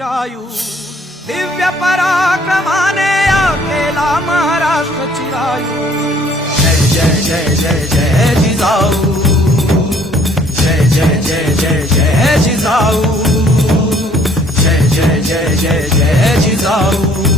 चिरायू, दिव्य पराक्रमाने केला महाराष्ट्र चिरायू. जय जय जय जय जय जिजाऊ, जय जय जय जय जय जिजाऊ, जय जय जय जय जय जिजाऊ.